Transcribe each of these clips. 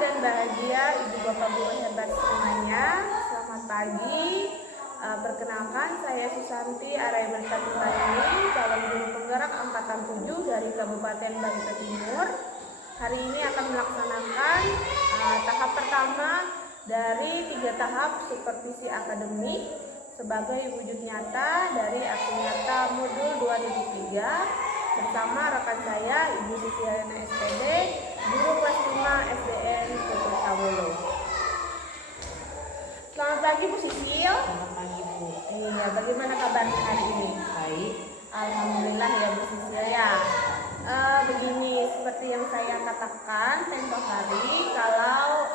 dan bahagia Ibu Bapak Guru hebat semuanya. Selamat pagi. Perkenalkan, saya Susanti Araya Bertanukaini, calon guru penggerak angkatan 7 dari Kabupaten Barito Timur. Hari ini akan melaksanakan tahap pertama dari 3 tahap supervisi akademik sebagai wujud nyata dari aksi nyata modul 2003 bersama rekan saya Ibu Sisiana SPD, guru kelas 5 SDN Putu Tawolo. Selamat pagi Bu Sisil. Selamat pagi Bu. Iya, bagaimana kabarnya hari ini? Baik. Alhamdulillah ya Bu Sisil ya. Begini, seperti yang saya katakan tempo hari, kalau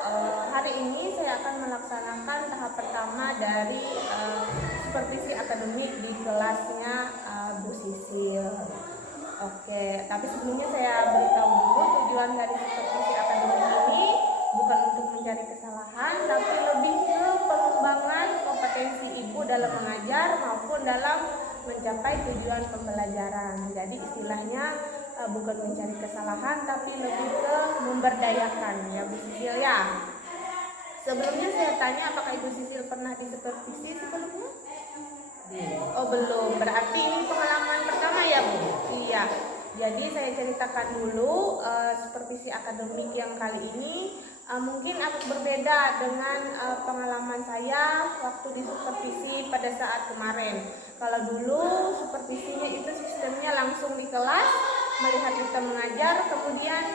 hari ini saya akan melaksanakan tahap pertama dari supervisi akademik di kelasnya Bu Sisil. Oke, tapi sebelumnya saya beritahu dulu tujuan dari supervisi akademik ini bukan untuk mencari kesalahan, tapi lebih ke pengembangan kompetensi ibu dalam mengajar maupun dalam mencapai tujuan pembelajaran. Jadi istilahnya bukan mencari kesalahan, tapi lebih ke memberdayakan ya Bu Sisil ya. Sebelumnya saya tanya, apakah Ibu Sisil pernah disupervisi sebelumnya? Oh belum, berarti ini pengalaman pertama ya Bu? Iya. Jadi saya ceritakan dulu supervisi akademik yang kali ini mungkin agak berbeda dengan pengalaman saya waktu disupervisi pada saat kemarin. Kalau dulu supervisinya itu sistemnya langsung di kelas, melihat kita mengajar, kemudian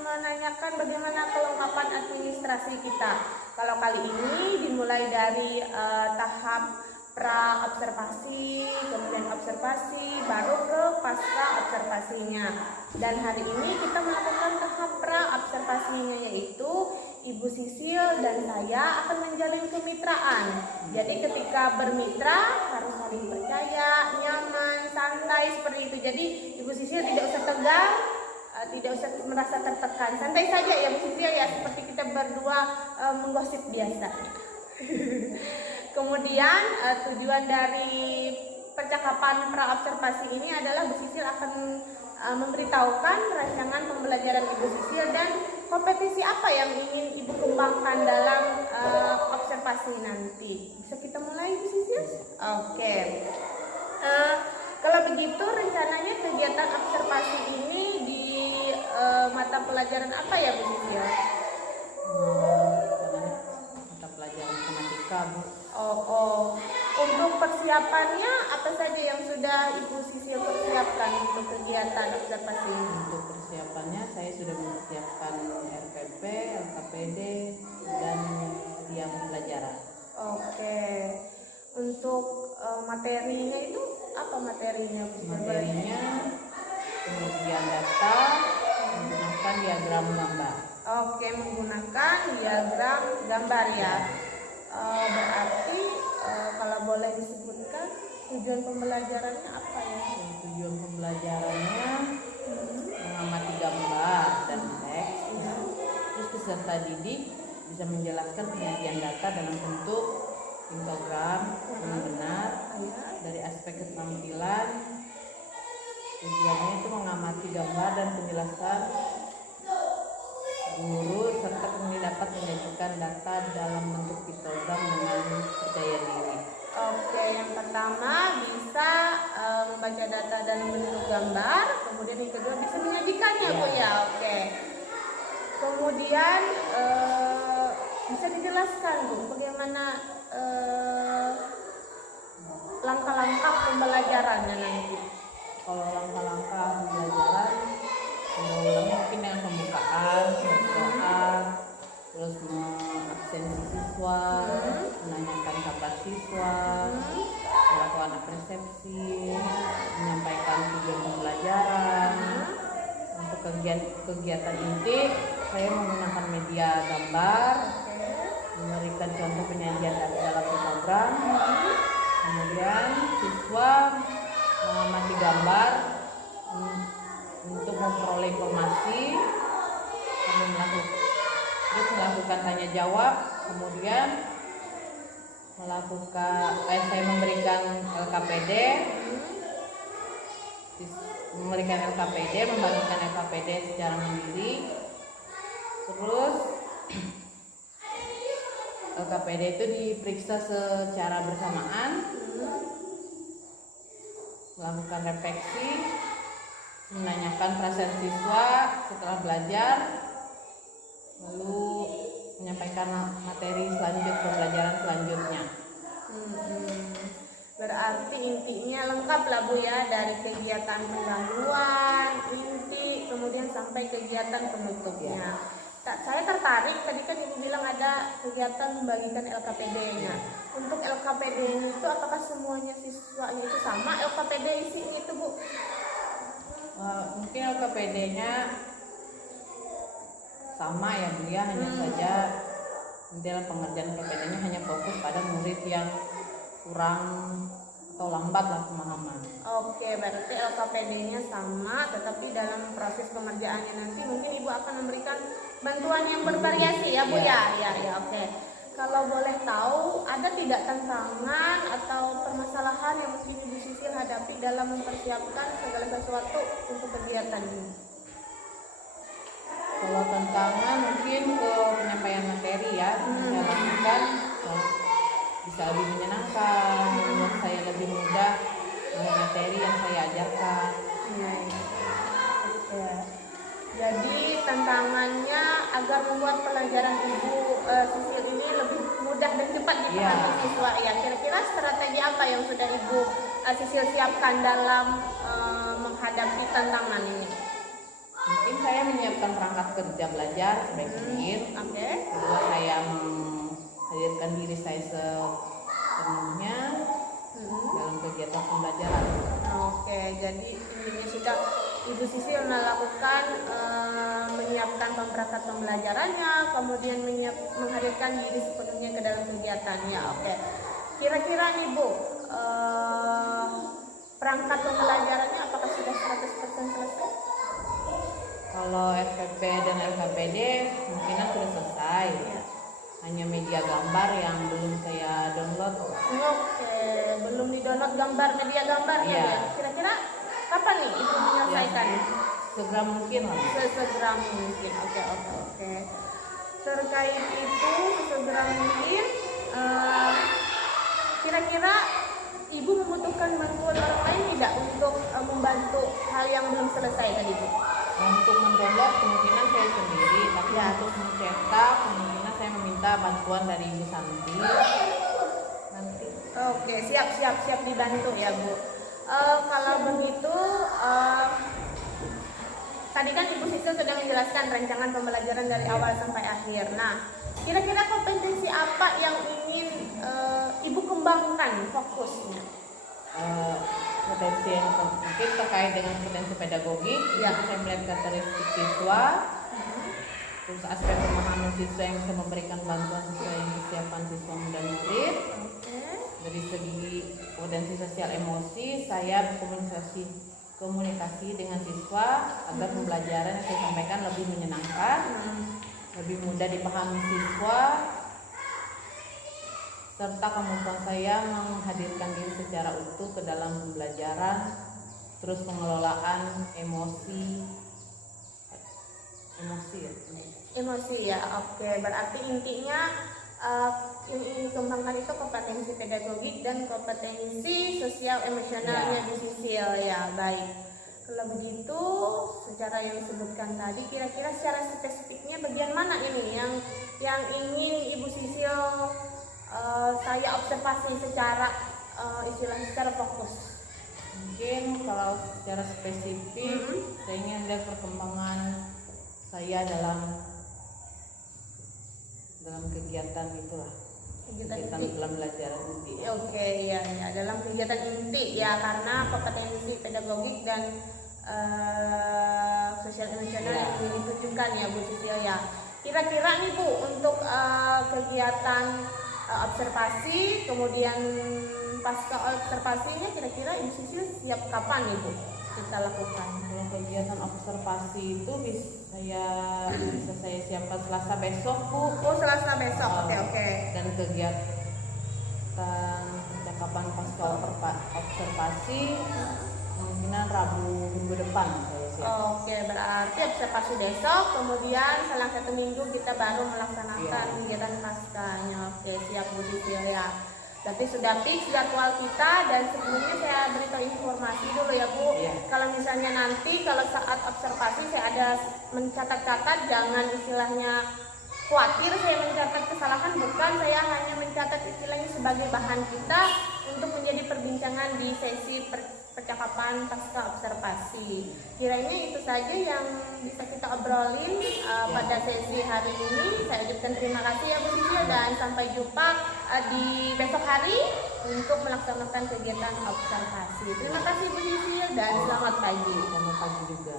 menanyakan bagaimana kelengkapan administrasi kita. Kalau kali ini dimulai dari tahap pra observasi, kemudian observasi, baru ke pasca observasinya. Dan hari ini kita melakukan tahap pra observasinya, yaitu Ibu Sisil dan saya akan menjalin kemitraan. Jadi ketika bermitra harus saling percaya, nyaman, santai seperti itu. Jadi Ibu Sisil tidak usah tegang, tidak usah merasa tertekan, santai saja ya Bu Sisil ya, seperti kita berdua menggosip biasa. Kemudian tujuan dari percakapan pra-observasi ini adalah Bu Sisil akan memberitahukan rancangan pembelajaran Ibu Sisil dan kompetisi apa yang ingin Ibu kembangkan dalam observasi nanti. Bisa kita mulai Bu Sisil? Oke. Kalau begitu rencananya kegiatan observasi ini di mata pelajaran apa ya Bu Sisil? Mata pelajaran matematika Bu. Untuk persiapannya apa saja yang sudah Ibu Sisil persiapkan untuk kegiatan observasi ini? Untuk persiapannya saya sudah mempersiapkan RPP, LKPD, dan tiang pembelajaran. Oke. Untuk materinya itu apa materinya? Materinya pengujian data menggunakan diagram gambar. Oke, menggunakan diagram gambar ya. Berarti kalau boleh disebutkan tujuan pembelajarannya apa ya? Tujuan pembelajarannya mengamati gambar dan teks. Terus peserta didik bisa menjelaskan penyajian data dalam bentuk histogram yang benar dari aspek keterampilan. Tujuannya itu mengamati gambar dan penjelasan guru serta kemudian dapat menyajikan data dalam bentuk histogram dengan percaya diri. Oke, yang pertama bisa membaca data dalam bentuk gambar, kemudian yang kedua bisa menyajikannya Bu ya. Oke. Kemudian bisa dijelaskan Bu bagaimana langkah-langkah pembelajarannya nanti. Kalau langkah-langkah pembelajaran mungkin dengan pembukaan, doa, terus absensi siswa, menanyakan kabar siswa, melakukan persepsi, menyampaikan tujuan pembelajaran. Untuk kegiatan inti saya menggunakan media gambar, memberikan contoh penyajian data dalam program, kemudian siswa mengamati gambar untuk memperoleh informasi, terus melakukan tanya jawab, kemudian saya memberikan LKPD, membagikan LKPD secara mandiri, terus LKPD itu diperiksa secara bersamaan, melakukan refleksi, menanyakan perasaan siswa setelah belajar, lalu menyampaikan materi pembelajaran selanjutnya. Berarti intinya lengkap lah Bu ya, dari kegiatan pendahuluan, inti, kemudian sampai kegiatan penutupnya. Saya tertarik, tadi kan Ibu bilang ada kegiatan membagikan LKPD-nya. Untuk LKPD-nya itu apakah semuanya siswanya itu sama LKPD isinya itu Bu? Mungkin LKPD-nya sama ya Bu ya, hanya saja dalam pengerjaan LKPD-nya hanya fokus pada murid yang kurang atau lambat lah pemahaman. Oke, berarti LKPD-nya sama, tetapi dalam proses pengerjaannya nanti mungkin Ibu akan memberikan bantuan yang bervariasi ya Bu ya. Ya, oke. Kalau boleh tahu, ada tidak tantangan atau permasalahan yang mungkin Ibu Sisil hadapi dalam mempersiapkan segala sesuatu untuk kegiatan ini? Kalau tantangan mungkin ke penyampaian materi ya, saya lakukan bisa lebih menyenangkan, membuat saya lebih mudah dengan materi yang saya ajarkan. Ya. Jadi tantangannya agar membuat pelajaran Ibu Sisil ini lebih mudah dan cepat dipahami siswa. Ya, kira-kira strategi apa yang sudah Ibu Sisil siapkan dalam menghadapi tantangan ini? Mungkin saya menyiapkan perangkat kerja belajar sebaik mungkin. Kedua, saya menghadirkan diri saya sepenuhnya dalam kegiatan pembelajaran. Jadi intinya sudah Ibu Sisil melakukan menyiapkan perangkat pembelajarannya, kemudian menghadirkan diri sepenuhnya ke dalam kegiatannya. Kira-kira nih Bu, perangkat pembelajarannya apakah sudah 100% selesai? Kalau FPP dan LKPD mungkin sudah selesai. Hanya media gambar yang belum saya download. Belum di-download gambar media gambarnya ya. Kira-kira kapan nih Ibu menyelesaikan? Segera mungkin lah. Sesegera mungkin. Oke. Terkait itu sesegera mungkin, kira-kira Ibu membutuhkan bantuan orang lain tidak untuk membantu hal yang belum selesai tadi Bu? Untuk mendownload kemungkinan saya sendiri, tapi untuk mencetak kemungkinan saya meminta bantuan dari Ibu Santi nanti. Oke, siap dibantu ya Bu. Kalau begitu, tadi kan Ibu Sisil sudah menjelaskan rancangan pembelajaran dari awal sampai akhir. Nah, kira-kira kompetensi apa yang ingin Ibu kembangkan fokusnya? Potensi yang mungkin terkait dengan potensi pedagogik, saya melihat karakteristik siswa, terus aspek pemahaman siswa yang bisa memberikan bantuan sesuai yang disiapkan siswa dan murid. Dari segi potensi sosial emosi, saya komunikasi dengan siswa agar pembelajaran yang saya sampaikan lebih menyenangkan, lebih mudah dipahami siswa, serta kemampuan saya menghadirkan diri secara utuh ke dalam pembelajaran, terus pengelolaan emosi ya. Oke, berarti intinya yang ingin dikembangkan itu kompetensi pedagogik dan kompetensi sosial emosionalnya di Sisil ya. Baik, kalau begitu secara yang disebutkan tadi, kira-kira secara spesifiknya bagian mana ini yang ingin Ibu Sisil saya observasi secara secara fokus? Mungkin kalau secara spesifik saya ingin lihat perkembangan saya dalam kegiatan itulah, kegiatan dalam belajar inti. Dalam kegiatan inti ya, karena kompetensi pedagogik dan sosial emosional yang ingin ditunjukkan ya Bu Sisil ya. Kira-kira nih Bu, untuk kegiatan observasi, kemudian pasca observasinya kira-kira Ibu Sisil siap kapan Ibu kita lakukan? Kalau kegiatan observasi itu bisa saya siapkan Selasa besok Bu. Selasa besok. Oke. Dan kegiatan percakapan pasca observasi kemungkinan Rabu minggu depan saya Oke, berarti observasi besok, kemudian selang 1 minggu kita baru melaksanakan kegiatan paskanya. Oke, siap Bu Sisil ya. Berarti sudah fix jadwal kita, dan sebelumnya saya beritahu informasi dulu ya Bu. Kalau misalnya nanti kalau saat observasi saya ada mencatat-catat, jangan istilahnya khawatir saya mencatat kesalahan, bukan, saya hanya mencatat istilahnya sebagai bahan kita untuk menjadi perbincangan di sesi percakapan pasca observasi. Kiranya itu saja yang bisa kita obrolin pada sesi hari ini. Saya ucapkan terima kasih ya Bu Sisil, dan sampai jumpa di besok hari untuk melaksanakan kegiatan observasi. Terima kasih Bu Sisil dan selamat pagi. Selamat pagi juga.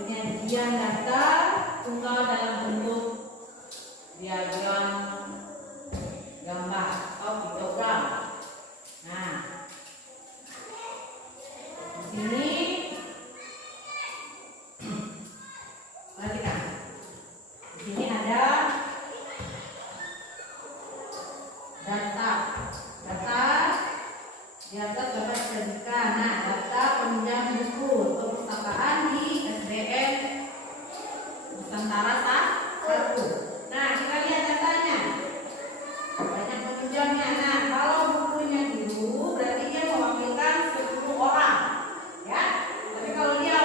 Penyajian data tunggal dalam bentuk diagram gambar atau piktogram. Nah, di sini perhatikan. Di sini ada data di atas dapat disajikan. Nah, data peminjam buku atau perpustakaan di SDN Nusantara 1. Nah, kita lihat datanya. Banyak peminjamnya. Nah, kalau bukunya biru berarti dia mewakilkan 10 orang. Ya. Tapi kalau dia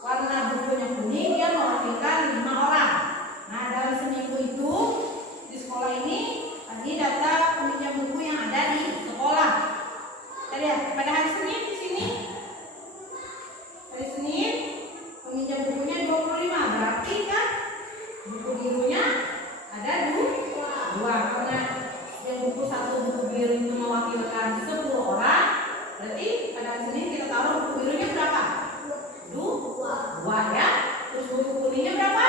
warna bukunya kuning, dia mewakilkan 5 orang. Nah, dalam seminggu itu di sekolah ini data peminjam buku yang ada di sekolah. Kita lihat pada hari Senin di sini. Hari Senin peminjam bukunya 25, berarti kan buku birunya ada 2. Karena yang buku buku biru itu mewakilkan 10 orang, berarti pada hari Senin kita taruh buku birunya berapa? 2 ya. Terus buku kuningnya berapa?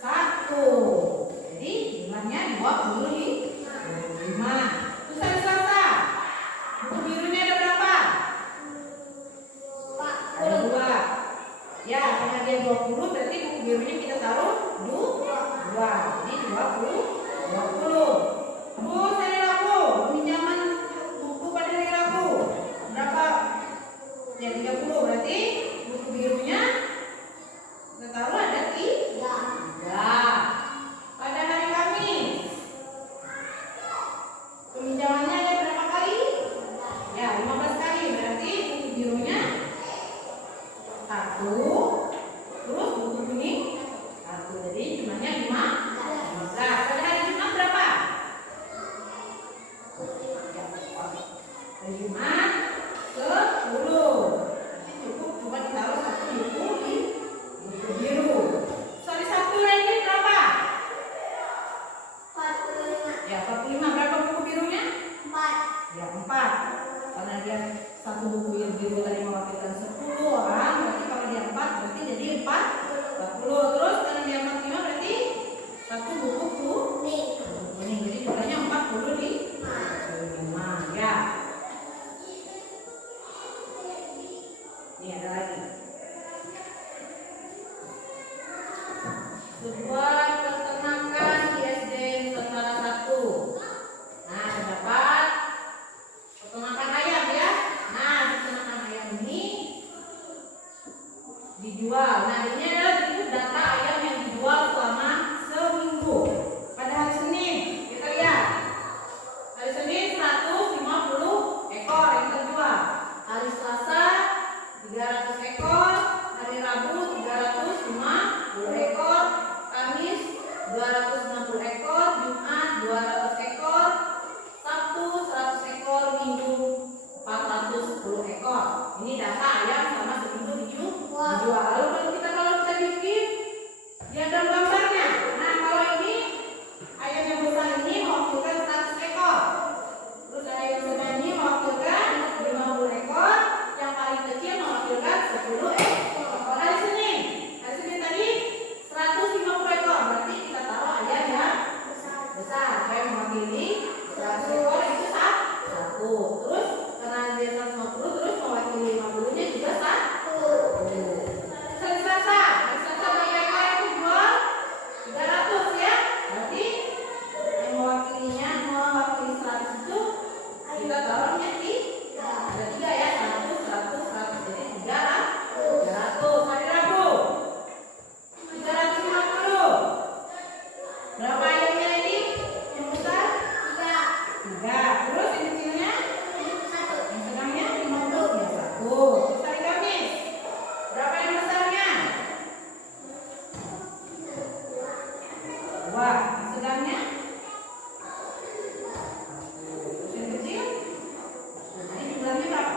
1. Jadi jumlahnya 25. Terus hari Selasa buku birunya ada berapa? Ada 2. Ya, karena dia 20 berarti buku birunya kita taruh 2. Jadi 20. Terus hari Rabu peminjaman buku pada hari Rabu berapa? Ya 30, berarti buku birunya kita taruh ada 3. Pada hari Kamis peminjamannya ada berapa kali? Ya 15 kali, berarti buku birunya 1. Terus buku kuning 1, jadi jumlahnya 15. Pada hari Jumat berapa? Hari Jumat 10. Jadi cukup cuma ditaruh 1 buku di buku biru. Hari Sabtu ini berapa? 45. Ya 45. Berapa buku birunya? 4. Ya 4. Karena dia 1 buku biru tadi mewakilkan 10 orang, berarti kalau dia 4 berarti jadi 40. Terus karena dia 45 berarti 1 buku kuning. Jadi jumlahnya 45. balonnya ada 3 ya, 100, 100, 100. Jadi 300. Hari Rabu 350. Berapa ayamnya ini? Yang besar? 3. Terus yang kecilnya? 1. Yang sedangnya 50. Ya 1. Terus hari Kamis berapa yang besarnya? 2. Yang sedangnya? Terus yang kecil? Nah, ini jumlahnya berapa?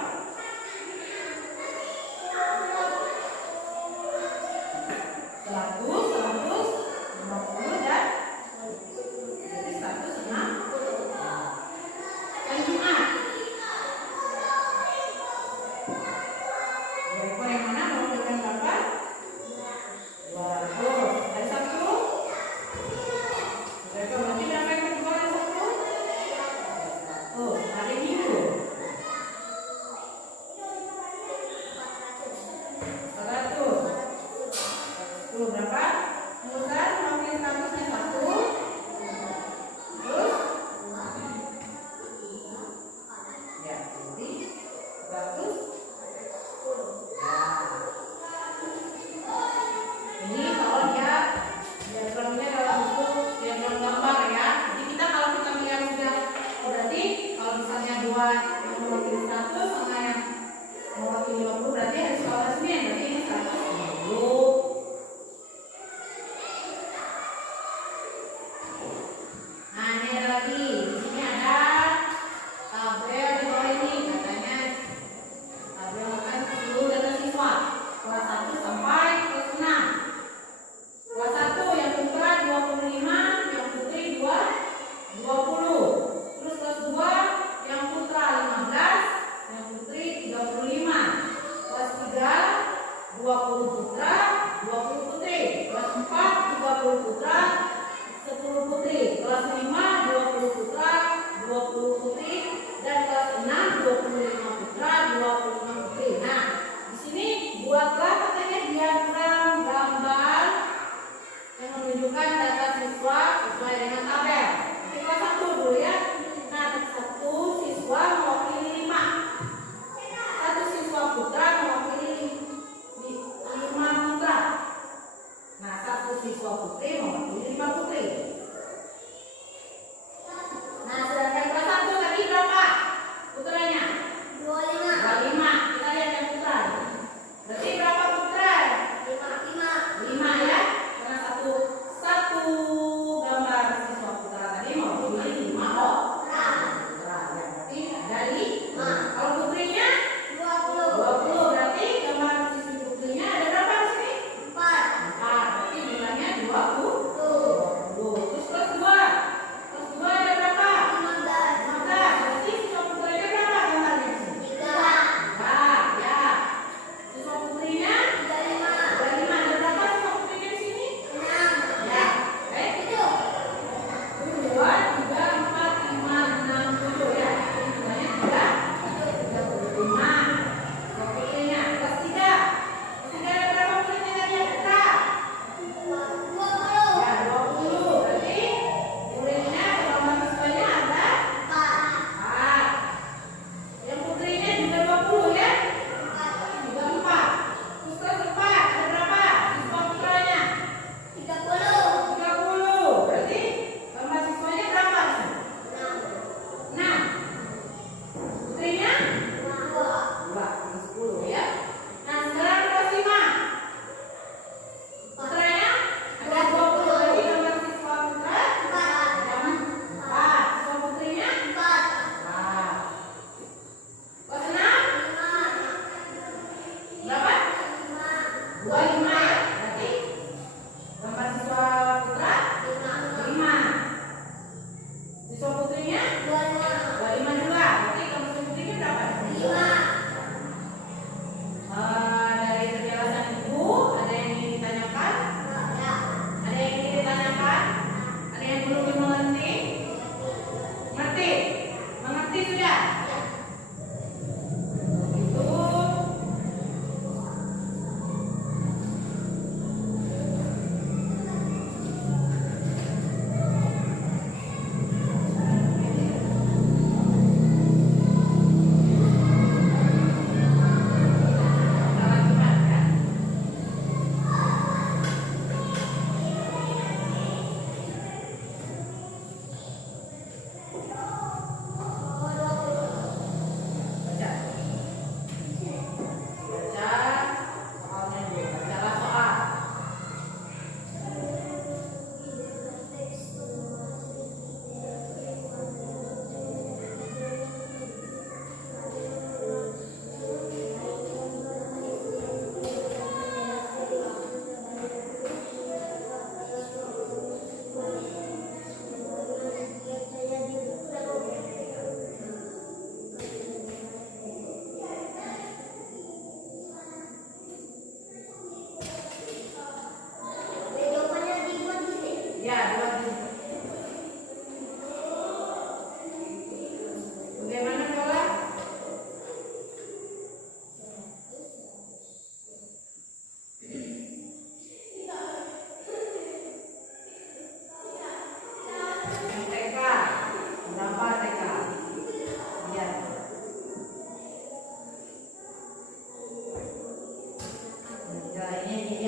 100, 150 dan jadi 106. Hari Jumat. Ekor yang mana memberikan berapa? 200. Hari Sabtu. Ekor berarti berapa ekor juga hari Sabtu? 1. Hari Minggu. 400. Tuh berapa? Besar 50 100-nya 1. Terus ya, jadi 100. Ini kalau dia diagramnya dalam bentuk diagram gambar ya. Jadi kita kalau kita melihat sudah berarti kalau misalnya 2 yang mewakili 100 sama yang mewakili 50 berarti harus kalau Senin berarti ini 150. Nah, ini ada lagi. Di sini ada tabel di bawah ini katanya tabel makan seluruh data siswa kelas 1 sampai kelas 6. Kelas 1 yang putra 25, yang putri 20. Terus kelas 2 yang putra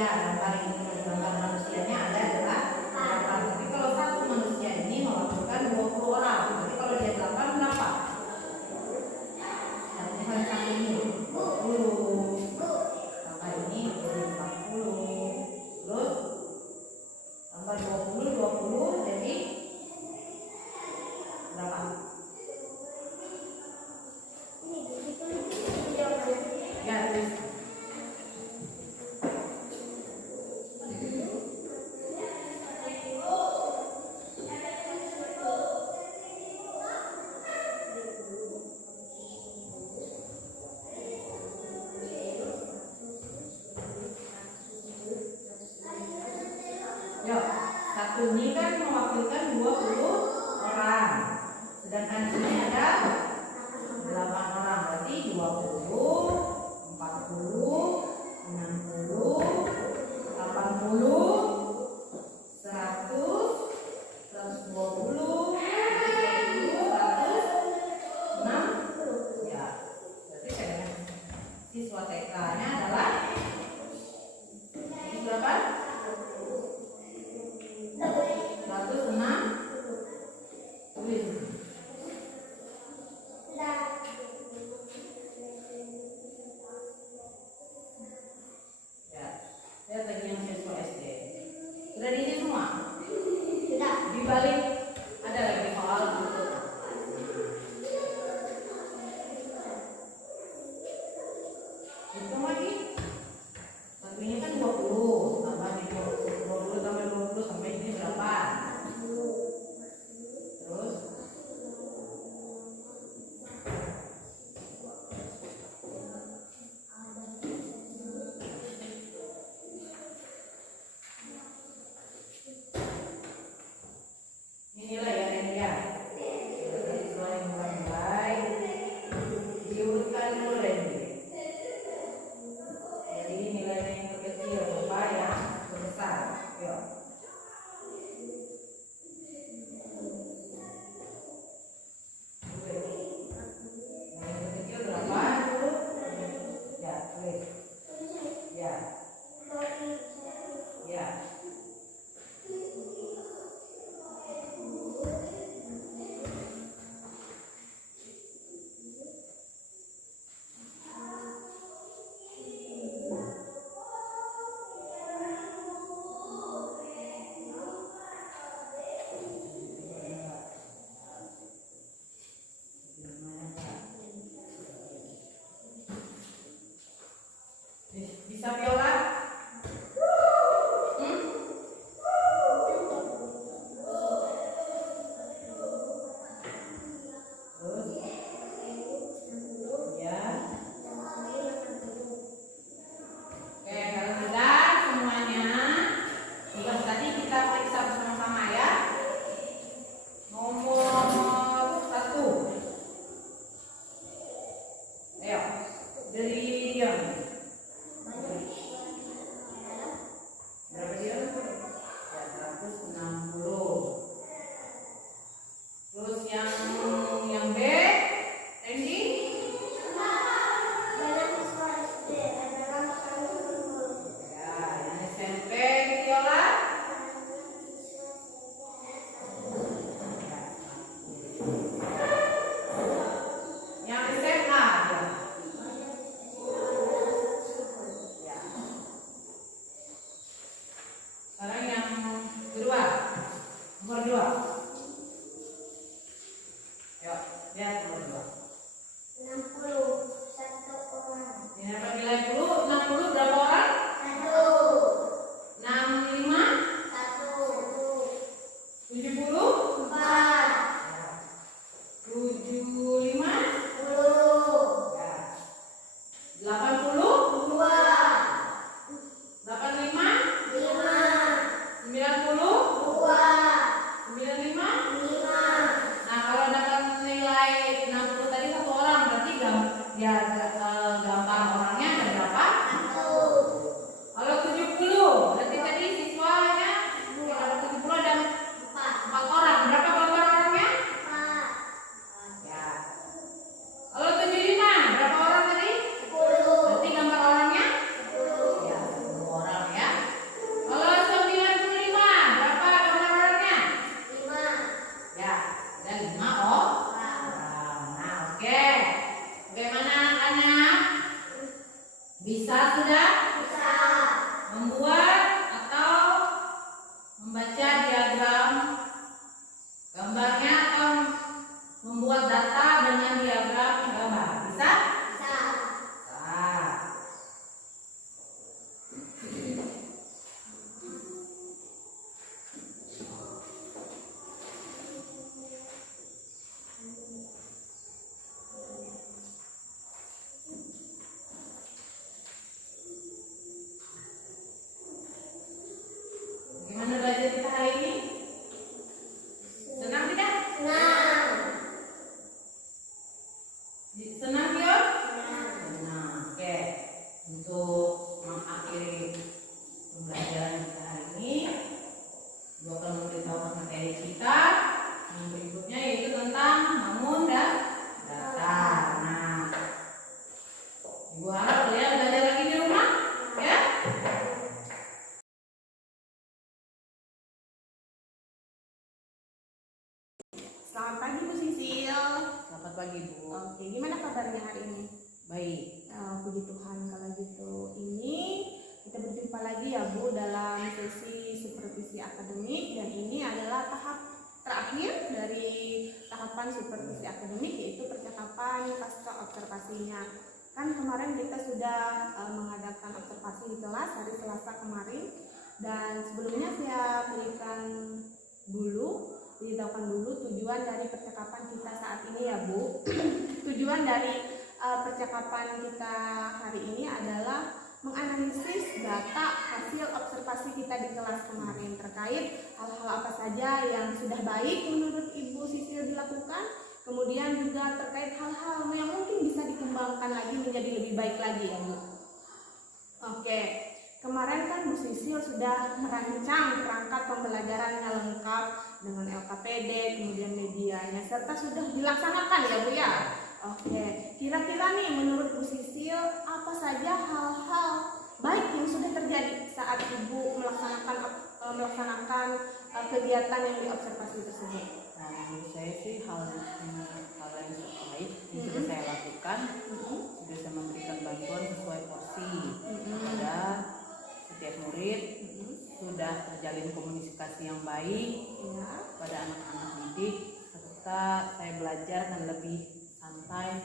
manusia. Gambar ini gambar manusianya ada adalah 8. Tapi kalau satu manusia ini mewakilkan 20 orang. Jadi kalau dia 8 berapa? Artinya kalau satu ini 20. Gambar ini jadi 40. Terus gambar 20 jadi berapa? Ya, tulis. Yuk, satu ini kan mewakilkan 20 orang. Sedangkan di sini ada 8 orang. Berarti 20, 40, 60, 80, 100, 120, 160. Ya. Berarti saya siswa TK-nya adalah berapa? 106. Tulis. Ya, lihat lagi yang siswa SD. Sudah diisi semua? Sudah. Di balik ada lagi soal untuk hitung lagi. Satunya kan 20, tambah 20 tambah 20 sampai ini berapa? Terus ini nilai ya Rendia. Siswa yang mulai diurutkan dulu Rendia. Jadi nilainya yang terkecil sampai yang terbesar. Yuk. Yang terkecil berapa? Ya, tulis. Ya. Ya. Bisa Viola? Terus? Ya. Oke, kalau sudah semuanya, tugas tadi kita periksa bersama-sama ya. Nomor 1. Ayo, dari Dion. Berapa dia? Ya, 160. Terus yang B, Randy? Ya, yang SMP, Viola? Yang SMA, ya. Ya. Sekarang yang kedua, nomor 2. Yuk, lihat nomor 2. Ini apa nilai 60 berapa orang? 65, 70, 75, ya. 80, 85, 90, 95. Nah, kalau dapat nilai 60 tadi satu orang berarti gampang orangnya ada berapa? Kalau 70 berarti tadi siswanya kalau 70 ada 4 orang. Berapa gambar orangnya? Ya. Kalau 75 berapa orang tadi? 10. Berarti gambar orangnya? Ya, 10 orang ya. Bisa sudah? Bisa. Membuat atau membaca diagram gambarnya atau membuat data dengan diagram gambar. Bisa? Bisa. Bisa. Gimana belajar kita hari ini? Senang tidak? Senang. Senang ya? Senang. Oke. Untuk mengakhiri pembelajaran kita hari ini, Ibu akan memberitahukan materi kita yang berikutnya, yaitu tentang namun dan data. Nah, Ibu harap kalian belajar lagi di rumah, ya? Selamat pagi Bu Sisil. Selamat pagi, Bu. Oke, gimana kabarnya hari ini? Baik. Puji Tuhan kalau gitu. Ini kita berjumpa lagi ya Bu dalam sesi supervisi akademik, dan ini adalah tahap terakhir dari tahapan supervisi akademik, yaitu percakapan pasca observasinya. Kan kemarin kita sudah mengadakan observasi di kelas hari Selasa kemarin, dan sebelumnya saya beritahukan dulu tujuan dari percakapan kita saat ini ya Bu. Tujuan dari percakapan kita hari ini adalah menganalisis data hasil observasi kita di kelas kemarin terkait hal-hal apa saja yang sudah baik menurut Ibu Sisil dilakukan, kemudian juga terkait hal-hal yang mungkin bisa dikembangkan lagi menjadi lebih baik lagi ya Bu. Oke, kemarin kan Bu Sisil sudah merancang perangkat pembelajarannya lengkap dengan LKPD, kemudian medianya, serta sudah dilaksanakan ya Bu ya. Oke, kira-kira nih menurut Bu Sisil apa saja hal-hal baik yang sudah terjadi saat Ibu melaksanakan kegiatan yang diobservasi tersebut? Nah, menurut saya sih hal yang baik yang sudah saya lakukan, sudah saya memberikan bantuan sesuai porsi kepada setiap murid, sudah terjalin komunikasi yang baik pada anak-anak didik, serta saya belajar dan lebih santai,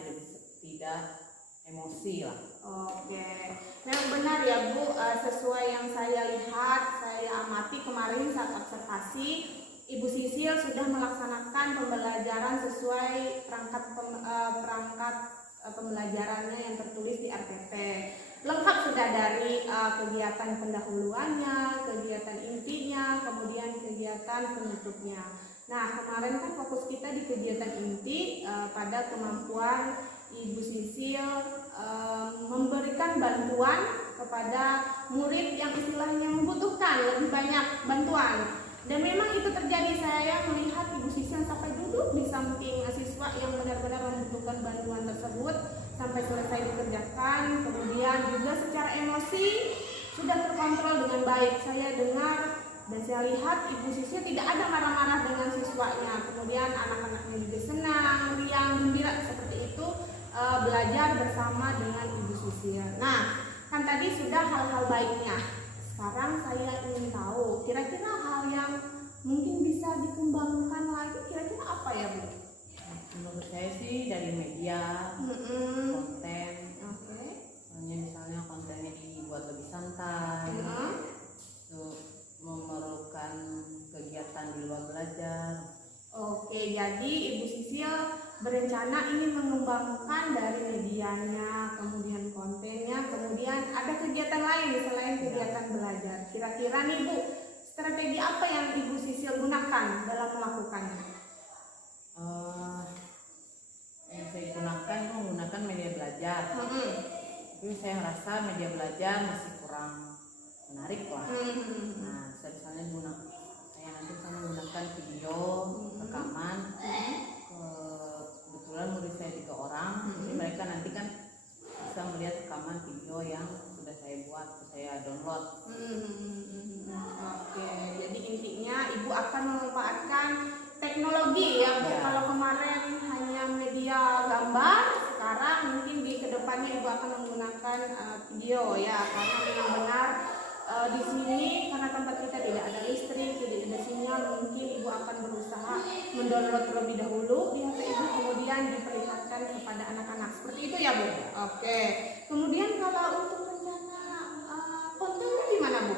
tidak emosi lah. Oke, nah benar ya Bu, sesuai yang saya lihat, saya amati kemarin saat observasi, Ibu Sisil sudah melaksanakan pembelajaran sesuai perangkat pembelajarannya yang tertulis di RPP. Lengkap sudah dari kegiatan pendahuluannya, kegiatan intinya, kemudian kegiatan penutupnya. Nah, kemarin kan fokus kita di kegiatan inti pada kemampuan Ibu Sisil memberikan bantuan kepada murid yang istilahnya membutuhkan lebih banyak bantuan. Dan memang itu terjadi, saya melihat Ibu Sisil sampai duduk di samping siswa yang benar-benar membutuhkan bantuan tersebut sampai selesai dikerjakan. Kemudian juga secara emosi sudah terkontrol dengan baik. Saya dengar dan saya lihat Ibu Sisil tidak ada marah-marah dengan siswanya. Kemudian anak-anaknya juga senang, riang, gembira seperti itu, belajar bersama dengan Ibu Sisil. Nah, kan tadi sudah hal-hal baiknya. Sekarang saya ingin tahu kira-kira hal yang mungkin bisa dikembangkan lagi, kira-kira apa ya Bu? Menurut saya sih dari media, konten, misalnya kontennya dibuat lebih santai, memerlukan kegiatan di luar belajar. Oke, jadi Ibu Sisil berencana ingin mengembangkan dari medianya, kemudian kontennya, kemudian ada kegiatan lain selain kegiatan belajar. Kira-kira nih Bu, strategi apa yang Ibu Sisil gunakan dalam melakukannya? Yang saya gunakan menggunakan media belajar. Tapi saya rasa media belajar masih kurang menarik lah. Nah, misalnya saya nanti menggunakan video rekaman. Kebetulan murid saya 3 orang, jadi mereka nanti kan bisa melihat rekaman video yang sudah saya buat, saya download. Oke, jadi intinya Ibu akan memanfaatkan teknologi ya Bu. Kalau kemarin hanya media gambar, sekarang mungkin di kedepan kedepannya Ibu akan menggunakan video ya, karena benar-benar di sini karena tempat kita tidak ada listrik, tidak ada sinyal, mungkin Ibu akan berusaha mendownload terlebih dahulu di HP Ibu, kemudian diperlihatkan kepada anak-anak. Seperti itu ya Bu. Oke. Kemudian kalau untuk rencana kontennya gimana Bu?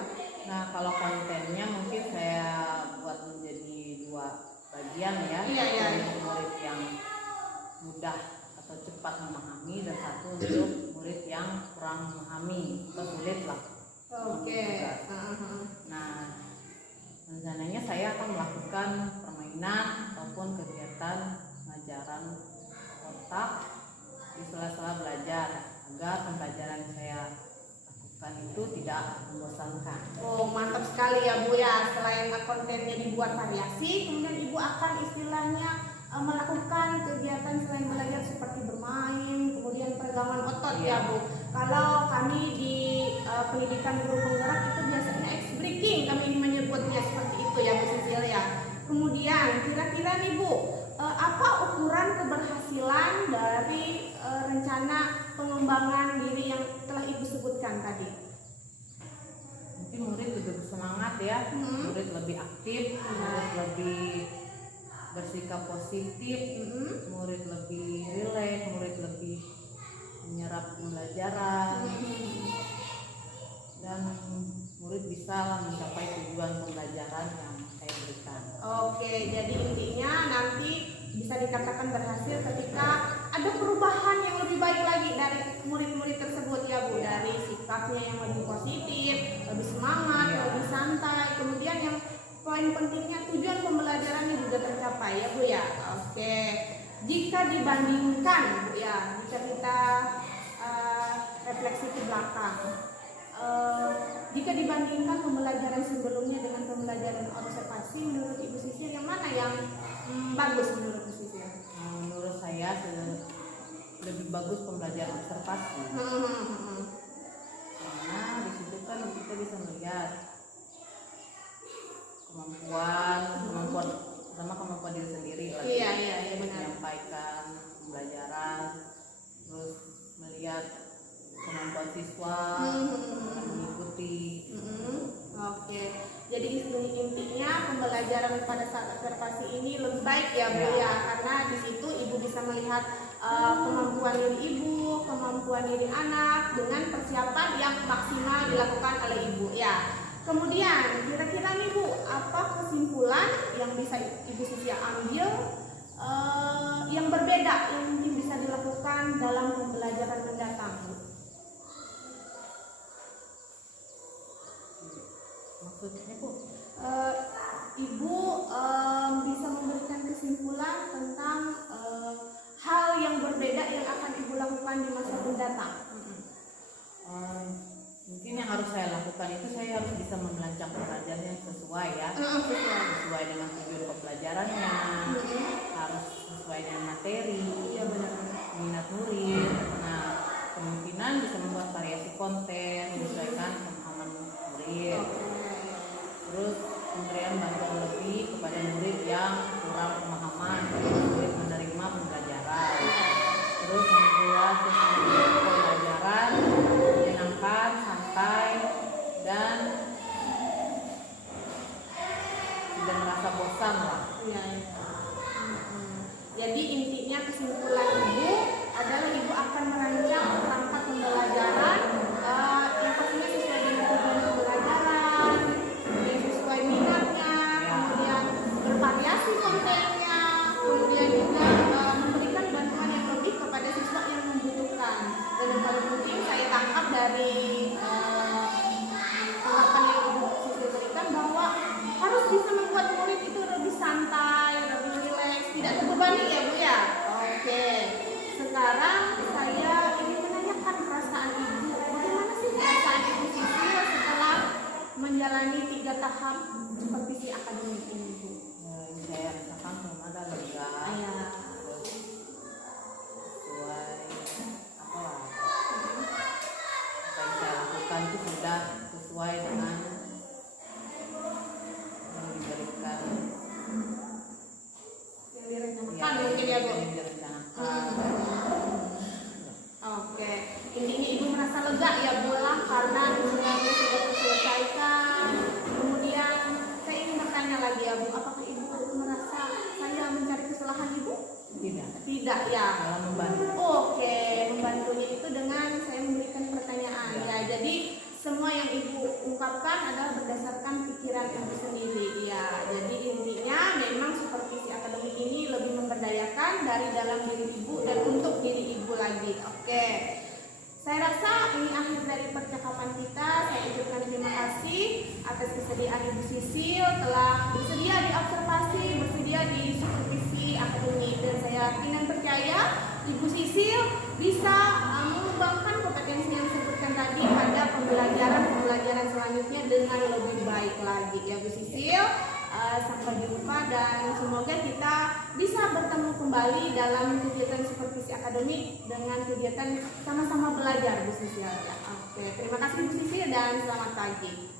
Nah, kalau kontennya mungkin saya buat menjadi 2 bagian ya. Iya. Untuk murid yang mudah atau cepat memahami, dan satu untuk murid yang kurang memahami atau sulit lah. Oke. Nah, rencananya saya akan melakukan permainan ataupun kegiatan pengajaran otak di sela-sela belajar agar pembelajaran yang saya lakukan itu tidak membosankan. Oh, mantap sekali ya Bu ya. Selain kontennya dibuat variasi, kemudian Ibu akan istilahnya melakukan kegiatan selain belajar seperti bermain, kemudian peregangan otot ya Bu. Kalau kami di pendidikan guru penggerak itu biasanya ice breaking, kami menyebutnya seperti itu ya Bu Sisil ya. Kemudian kira-kira nih Bu, apa ukuran keberhasilan dari rencana pengembangan diri yang telah Ibu sebutkan tadi? Mungkin murid lebih bersemangat ya, murid lebih aktif, murid lebih bersikap positif, murid lebih rileks, murid lebih menyerap pembelajaran, dan murid bisa mencapai tujuan pembelajaran yang saya berikan. Oke, jadi intinya nanti bisa dikatakan berhasil ketika ada perubahan yang lebih baik lagi dari murid-murid tersebut ya Bu, dari sikapnya yang lebih positif, lebih semangat, lebih santai, kemudian yang poin pentingnya tujuan pembelajarannya juga tercapai ya Bu ya. Oke, jika dibandingkan Bu ya, jika kita refleksi ke belakang, jika dibandingkan pembelajaran sebelumnya dengan pembelajaran observasi, menurut Ibu Sisil yang mana yang bagus menurut Ibu Sisil? Menurut saya lebih bagus pembelajaran observasi, karena di situ kan kita bisa melihat kemampuan diri sendiri lagi. Iya benar. Menyampaikan pembelajaran, terus melihat kemampuan siswa mengikuti. Oke, jadi intinya pembelajaran pada saat observasi ini lebih baik ya Bu ya, karena di situ Ibu bisa melihat kemampuan diri Ibu, kemampuan diri anak dengan persiapan yang maksimal dilakukan oleh Ibu ya. Kemudian kira-kira nih Bu, apa kesimpulan yang bisa Ibu Sisil ambil yang berbeda yang mungkin bisa dilakukan dalam pembelajaran mendatang Bu? Maksudnya Bu? Ibu bisa memberikan kesimpulan tentang hal yang berbeda yang akan Ibu lakukan di masa mendatang. Mungkin yang harus saya lakukan itu saya harus bisa merancang pembelajarannya sesuai ya, sesuai dengan tujuan pembelajarannya, harus sesuai dengan materi, minat murid. Nah, kemungkinan bisa membuat variasi konten menyesuaikan pemahaman murid. Terus pemberian bantuan lebih kepada murid yang kurang pemahaman, murid menerima pembelajaran. Terus membuat suasana pembelajaran menyenangkan, santai, dan tidak merasa bosan lah. Jadi intinya kesimpulan Ibu adalah Ibu akan merancang perangkat pembelajaran yang pastinya sesuai dengan tujuan pembelajaran, yang sesuai minatnya, kemudian bervariasi kontennya, kemudian juga memberikan bantuan yang lebih kepada siswa yang membutuhkan. Dan yang paling penting saya tangkap dari tanggapan yang Ibu Sisil berikan bahwa harus bisa membuat murid itu lebih santai, lebih rileks, tidak terbebani ya Bu ya. Oke, sekarang saya ingin menanyakan perasaan Ibu. Bagaimana sih perasaan Ibu Sisil setelah menjalani 3 tahap supervisi akademik ini Bu? Yang saya rasakan belum ada lega. Sesuai apa yang saya lakukan itu sudah sesuai dengan yang diberikan, yang direncanakan mungkin ya Bu. yang direncanakan. Oke. Oke, saya rasa ini akhir dari percakapan kita. Saya ucapkan terima kasih atas kesediaan Ibu Sisil telah bersedia diobservasi, bersedia di supervisi akademik, dan saya yakin dan percaya Ibu Sisil bisa mengembangkan kompetensi yang disebutkan tadi pada pembelajaran selanjutnya dengan lebih baik lagi ya Bu Sisil. Sampai jumpa dan semoga kita bisa bertemu kembali dalam kegiatan supervisi akademik dengan kegiatan sama-sama belajar Bu Sisil ya. Oke, terima kasih Bu Sisil dan selamat pagi.